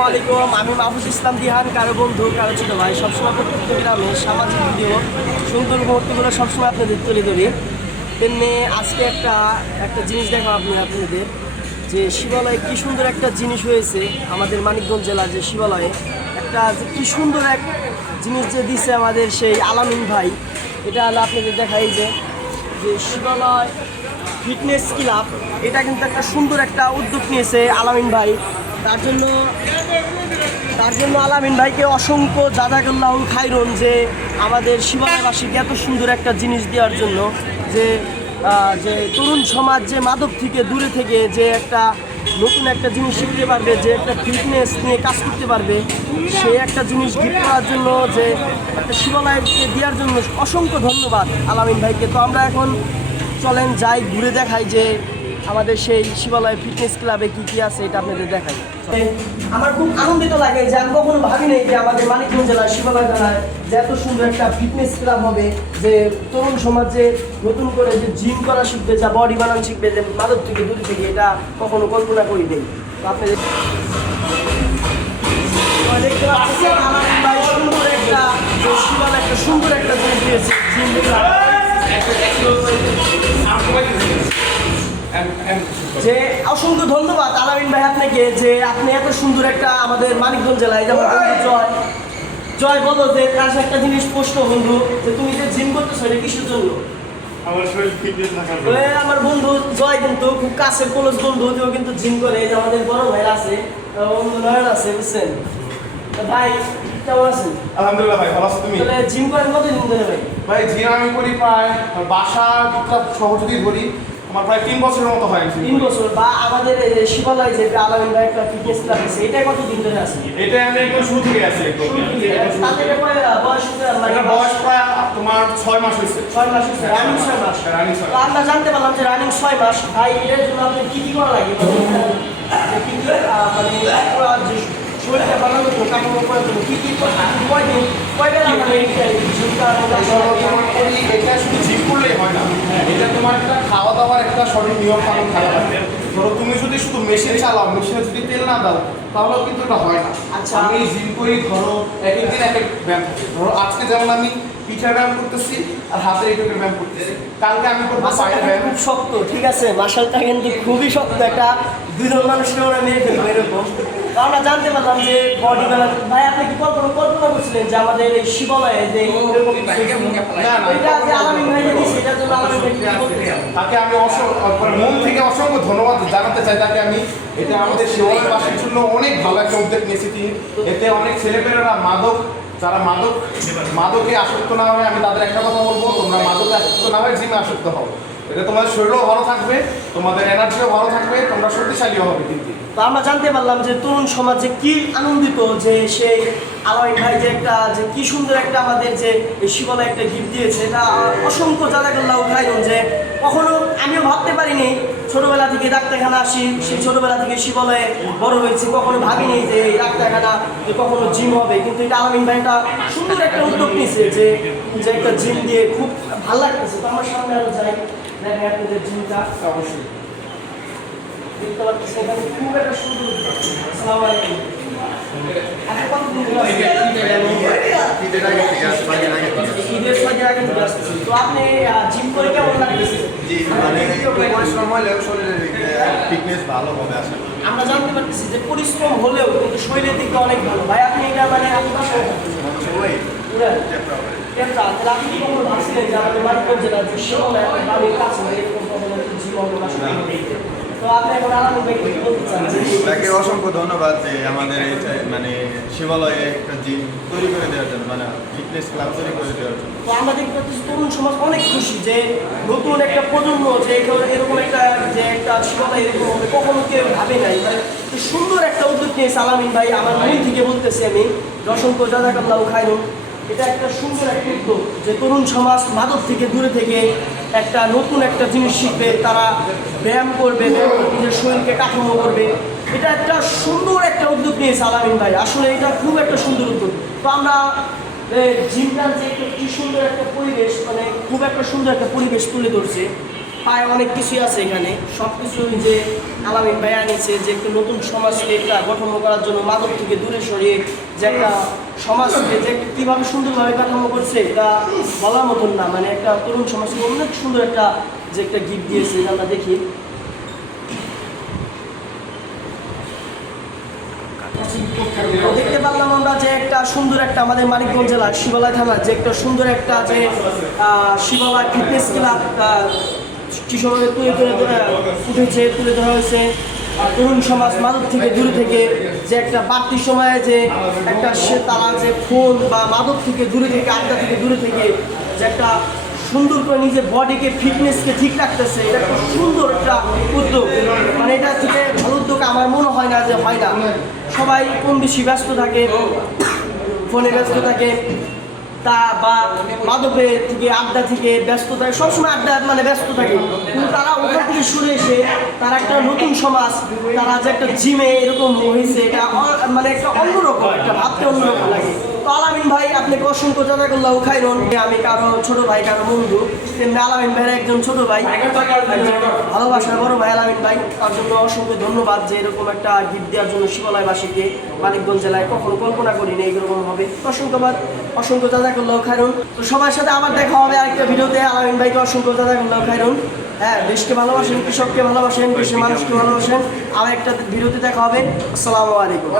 আসসালামু আলাইকুম। আমি মাহফুজ ইসলাম দিহান, কারো বন্ধু, কারো ছোটো ভাই। সবসময় প্রত্যেকটা গ্রামে সামাজিক ভিডিও সুন্দর মুহূর্তগুলো সবসময় আপনাদের তুলে ধরি। তেমনি আজকে একটা জিনিস দেখাবো আপনাদের যে শিবালয়ে কী সুন্দর একটা জিনিস হয়েছে। আমাদের মানিকগঞ্জ জেলার যে শিবালয়ে একটা যে কী সুন্দর এক জিনিস যে দিছে আমাদের সেই আলামিন ভাই। এটা হলো আপনাদের দেখাই যে শিবালয় ফিটনেস ক্লাব, এটা কিন্তু একটা সুন্দর একটা উদ্যোগ নিয়েছে আলামিন ভাই। তার জন্য আলামিন ভাইকে অসংখ্য জাযাকাল্লাহু খাইরুন যে আমাদের শিবালয়বাসীকে এত সুন্দর একটা জিনিস দেওয়ার জন্য, যে তরুণ সমাজ যে মাদক থেকে দূরে থেকে যে একটা নতুন একটা জিনিস শিখতে পারবে, যে একটা ফিটনেস নিয়ে কাজ করতে পারবে, সেই একটা জিনিস গিফট করার জন্য, যে একটা শিবালয়কে দেওয়ার জন্য অসংখ্য ধন্যবাদ আলামিন ভাইকে। তো আমরা এখন চলেন যাই, ঘুরে দেখাই যে আমাদের সেই শিবালয় ফিটনেস ক্লাবে কী আছে, এটা আপনাদের দেখাই। আমার খুব আনন্দিত লাগে যে আমি কখনো ভাবি নাই যে আমাদের মানিকগঞ্জ জেলার শিবালয় জেলায় যে এত সুন্দর একটা ফিটনেস ক্লাব হবে, যে তরুণ সমাজে নতুন করে যে জিম করা শিখবে, যা বডি বানানো শিখবে, যে মাদক থেকে দূরে থেকে, এটা কখনো কল্পনা করি নেই। তো আপনাদের দেখতে পাচ্ছেন আলামিন ভাই সুন্দর একটা যে শিবালয় একটা সুন্দর একটা জিনিস দিয়েছে, জিম ক্লাব। যে অসংখ্য ধন্যবাদ আলামিন ভাই আপনাকে, যে আপনি এত সুন্দর একটা আমাদের মানিকগঞ্জ জেলায়, যেমন জয় বলো যে কাছে একটা জিনিস প্রশ্ন বন্ধু, যে তুমি যে জিম করতেছো এটা কিসের জন্য? আমার শরীর ফিটনেস থাকার জন্য। আমার বন্ধু জয় কিন্তু খুব কাছের ক্লোজ বন্ধু, কেউ কিন্তু জিম করে। যে আমাদের বড় ভাই আছে, বন্ধু নয়ন আছে, বুঝছেন ভাই? কেমন আছেন? আলহামদুলিল্লাহ ভাই, ভালো আছো তুমি? তাহলে জিম করেন কতদিন ধরে ভাই? ভাই জিম আমি করি প্রায় বাসা সহ যদি ধরি আমার প্রায় 3 বছরের মতো হয়। 3 বছর। বা আমাদের শিবালয় যে আলামিন ভাই একটা ফিটনেস ক্লাব আছে, এটা কতদিন ধরে আছে? এটা আমি একদম শুরু থেকে আছি। তাদের বয়স বয়স প্রায় তোমার 6 মাস হয়েছে। 6 মাস হয়েছে, রানিং 6 মাস। তো আমরা জানতে পারলাম যে রানিং 6 মাস। ভাই এর জন্য আপনি কি কি করা লাগে? কি কি মানে শরীরটা বানানোর জন্য, কাঠামো করার জন্য কি কি কয়দিন কয়বেলা মানে এটা শুধু জিম করলেই হয় না, এটা তোমার একটা খাওয়া দাওয়ার একটা সঠিক নিয়ম কানুন থাকা লাগবে। ধরো তুমি যদি শুধু মেশিন চালাও, মেশিনে যদি তেল না দাও, তাহলেও কিন্তু এটা হয় না। আচ্ছা, আমি জিম করি, ধরো এক এক দিন এক এক ব্যায়াম থাকে। ধরো আজকে যেমন আমি পিঠার ব্যায়াম করতেছি আর হাতের এই ব্যায়াম করতেছি, কালকে আমি করবো পায়ের ব্যায়াম। খুব শক্ত, ঠিক আছে, মাসালটা কিন্তু খুবই শক্ত, একটা 2 জন মানুষকে ওরা মেরে ফেলবো এরকম। তো আমরা জানতে পারলাম যে বডি বানানো। ভাই আপনি কি কল্পনা করছিলেন যে আমাদের এই শিবালয়ে যে এরকম এটা যে আলামিন ভাই দিয়েছে, এটার জন্য আলামিন ভাই তাকে আমি মন থেকে অসংখ্য ধন্যবাদ জানাতে চাই তাকে আমি। এটা আমাদের শিবালয়বাসীর জন্য অনেক ভালো একটা উদ্যোগ নিয়েছি তিনি। এতে অনেক ছেলেপেলেরা যারা মাদকে আসক্ত না হয়, আমি তাদের একটা কথা বলবো, তোমরা মাদকে আসক্ত না হয় জিমে আসক্ত হও। এটা তোমাদের শরীরও ভালো থাকবে, তোমাদের এনার্জিও ভালো থাকবে, তোমরা শক্তিশালীও হবে। কিন্তু তো আমরা জানতে পারলাম যে তরুণ সমাজে কি আনন্দিত যে সেই আলামিন ভাই যে কি সুন্দর একটা আমাদের যে শিবালয় একটা গিফট দিয়েছে। এটা অসংখ্য জাযাকাল্লাহু খাইরুন। যে কখনো আমিও ভাবতে পারিনি, ছোটবেলা থেকে ডাক্তারখানা আসি, সেই ছোটবেলা থেকে শিবালয়ে বড় হয়েছে, কখনো ভাবিনি যে এই ডাক্তারখানা যে কখনো জিম হবে। কিন্তু এটা আলামিন ভাই একটা সুন্দর একটা উদ্যোগ নিয়েছে, যে একটা জিম দিয়ে খুব ভালো লাগতেছে। তো আমার সামনে আরো যাই, দেখেন আপনাদের জিমটা অবশ্যই দেখতে পাচ্ছি, এখানে খুব একটা সুন্দর উদ্যোগ। আসসালামু আলাইকুম। ঈদের 6 দিন আগে থেকে আসতেছি। তো আপনি জিম করে কেমন লাগতেছে? ফিটনেস ভালো হবে আসলে। আমরা জানতে পারতেছি যে পরিশ্রম হলেও কিন্তু শরীরের দিকটা অনেক ভালো। ভাই আপনি এটা মানে আপনি বাসায় আপনি কি কখনো ভাবছিলেন যে আমাদের মানিকগঞ্জ জেলার যে শিবালয় বাড়ির কাছে এরকম জীবন তো আপনি এখন আলামিন ভাই কি বলতে চান? তাকে অসংখ্য ধন্যবাদ যে আমাদের এই মানে শিবালয়ে একটা জিম তৈরি করে দেওয়ার জন্য, মানে ফিটনেস ক্লাব তৈরি করে দেওয়ার জন্য। তো আমরা দেখতে পাচ্ছি তরুণ সমাজ অনেক খুশি যে নতুন একটা প্রজন্ম যে এরকম একটা শিবালয় এরকম হবে, কখনো কেউ ভাবে নাই। মানে সুন্দর একটা উদ্যোগ নিয়েছে আলামিন ভাই, আমার মন থেকে বলতেছি আমি, অসংখ্য জাযাকাল্লাহু খাইরুন। এটা একটা সুন্দর একটা উদ্যোগ যে তরুণ সমাজ মাদক থেকে দূরে থেকে একটা নতুন একটা জিনিস শিখবে, তারা ব্যায়াম করবে, নিজের শরীরকে কাঠামো করবে। এটা একটা সুন্দর একটা উদ্যোগ নিয়েছে আলামিন ভাই, আসলে এটা খুব একটা সুন্দর উদ্যোগ। তো আমরা জিমটার যে কি সুন্দর একটা পরিবেশ, মানে খুব একটা সুন্দর একটা পরিবেশ তুলে ধরছে। পায় অনেক কিছুই আছে এখানে, সব কিছু যে আলামিন ভাই আনিছে যে একটা নতুন সমাজকে একটা গঠন করার জন্য মাদক থেকে দূরে সরিয়ে যে একটা সমাজকে যে কীভাবে সুন্দরভাবে কাঠামো করছে এটা বলার মতন না। মানে একটা তরুণ সমাজকে অনেক সুন্দর একটা যে একটা গিফট দিয়েছে এটা আমরা দেখি। দেখতে পারলাম আমরা যে একটা সুন্দর একটা আমাদের মানিকগঞ্জ জেলার শিবালয় থানার যে একটা সুন্দর একটা যে শিবালয় ফিটনেস ক্লাব কিশোরকে উঠেছে, তুলে ধরা হয়েছে। তরুণ সমাজ মাদক থেকে দূরে থেকে যে একটা বাড়তি সময়ে যে একটা সে তারা যে ফোন বা মাদক থেকে দূরে থেকে আড্ডা থেকে দূরে থেকে যে একটা সুন্দর করে নিজের বডিকে ফিটনেসকে ঠিক রাখতেছে, এটা খুব সুন্দর একটা উদ্যোগ। মানে এটা থেকে ভালো উদ্যোগ আমার মনে হয় না যে হয় না। সবাই কম বেশি ব্যস্ত থাকে, ফোনে ব্যস্ত থাকে, তা বা মাদকে থেকে আড্ডা থেকে ব্যস্ত থাকে, সবসময় আড্ডা মানে ব্যস্ত থাকে। কিন্তু তারা ওখান থেকে সরে এসে তারা একটা নতুন সমাজ, তারা যে একটা জিমে এরকম হয়েছে, এটা মানে একটা অন্যরকম একটা ভাবতে অন্যরকম লাগে। তো আলামিন ভাই আপনাকে অসংখ্য জাযাকাল্লাহু খাইরন। আমি কারো ছোট ভাই, কারো বন্ধু, তেমনি আলামিন ভাইয়ের একজন ছোট ভাই, ভালোবাসার বড় ভাই আলামিন ভাই, তার জন্য অসংখ্য ধন্যবাদ যে এরকম একটা গিফট দেওয়ার জন্য শিবালয়বাসীকে। মানিকগঞ্জ জেলায় কখনো কল্পনা করিনি এইরকম হবে। অসংখ্য জাযাকাল্লাহু খাইরন। তো সবার সাথে আবার দেখা হবে আরেকটা ভিডিওতে। আলামিন ভাইকে অসংখ্য জাযাকাল্লাহু খাইরন। হ্যাঁ, দেশকে ভালোবাসেন, কৃষককে ভালোবাসেন, দেশের মানুষকে ভালোবাসেন। আর একটা ভিডিওতে দেখা হবে। আসসালামু আলাইকুম।